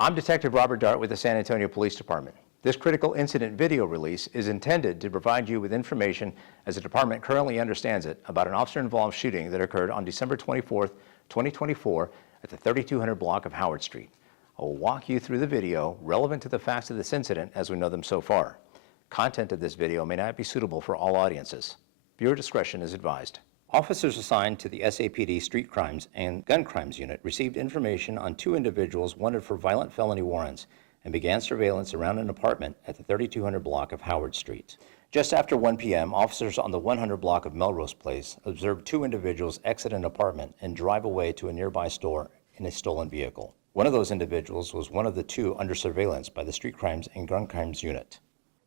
I'm Detective Robert Dart with the San Antonio Police Department. This critical incident video release is intended to provide you with information as the department currently understands it about an officer-involved shooting that occurred on December 24th, 2024 at the 3200 block of Howard Street. I will walk you through the video relevant to the facts of this incident as we know them so far. Content of this video may not be suitable for all audiences. Viewer discretion is advised. Officers assigned to the SAPD Street Crimes and Gun Crimes Unit received information on two individuals wanted for violent felony warrants and began surveillance around an apartment at the 3200 block of Howard Street. Just after 1 p.m., officers on the 100 block of Melrose Place observed two individuals exit an apartment and drive away to a nearby store in a stolen vehicle. One of those individuals was one of the two under surveillance by the Street Crimes and Gun Crimes Unit.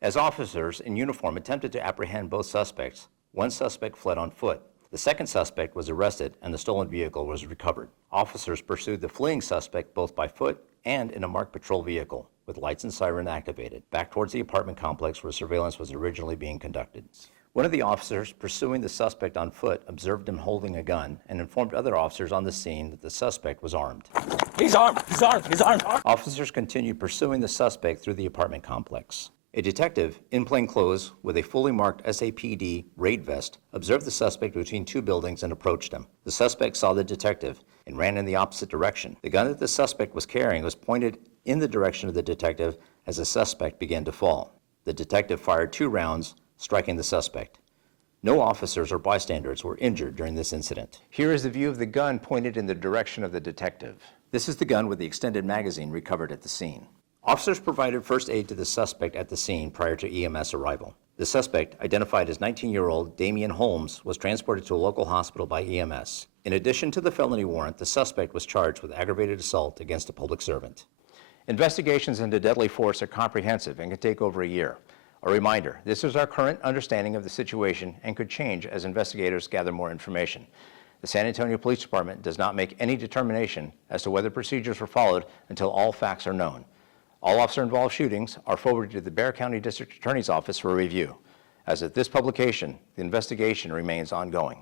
As officers in uniform attempted to apprehend both suspects, one suspect fled on foot. The second suspect was arrested and the stolen vehicle was recovered. Officers pursued the fleeing suspect both by foot and in a marked patrol vehicle with lights and siren activated back towards the apartment complex where surveillance was originally being conducted. One of the officers pursuing the suspect on foot observed him holding a gun and informed other officers on the scene that the suspect was armed. He's armed! He's armed! He's armed! Officers continued pursuing the suspect through the apartment complex. A detective, in plain clothes, with a fully marked SAPD raid vest, observed the suspect between two buildings and approached him. The suspect saw the detective and ran in the opposite direction. The gun that the suspect was carrying was pointed in the direction of the detective as the suspect began to fall. The detective fired 2 rounds, striking the suspect. No officers or bystanders were injured during this incident. Here is the view of the gun pointed in the direction of the detective. This is the gun with the extended magazine recovered at the scene. Officers provided first aid to the suspect at the scene prior to EMS arrival. The suspect, identified as 19-year-old Damian Holmes, was transported to a local hospital by EMS. In addition to the felony warrant, the suspect was charged with aggravated assault against a public servant. Investigations into deadly force are comprehensive and can take over a year. A reminder, this is our current understanding of the situation and could change as investigators gather more information. The San Antonio Police Department does not make any determination as to whether procedures were followed until all facts are known. All officer-involved shootings are forwarded to the Bexar County District Attorney's Office for review. As of this publication, the investigation remains ongoing.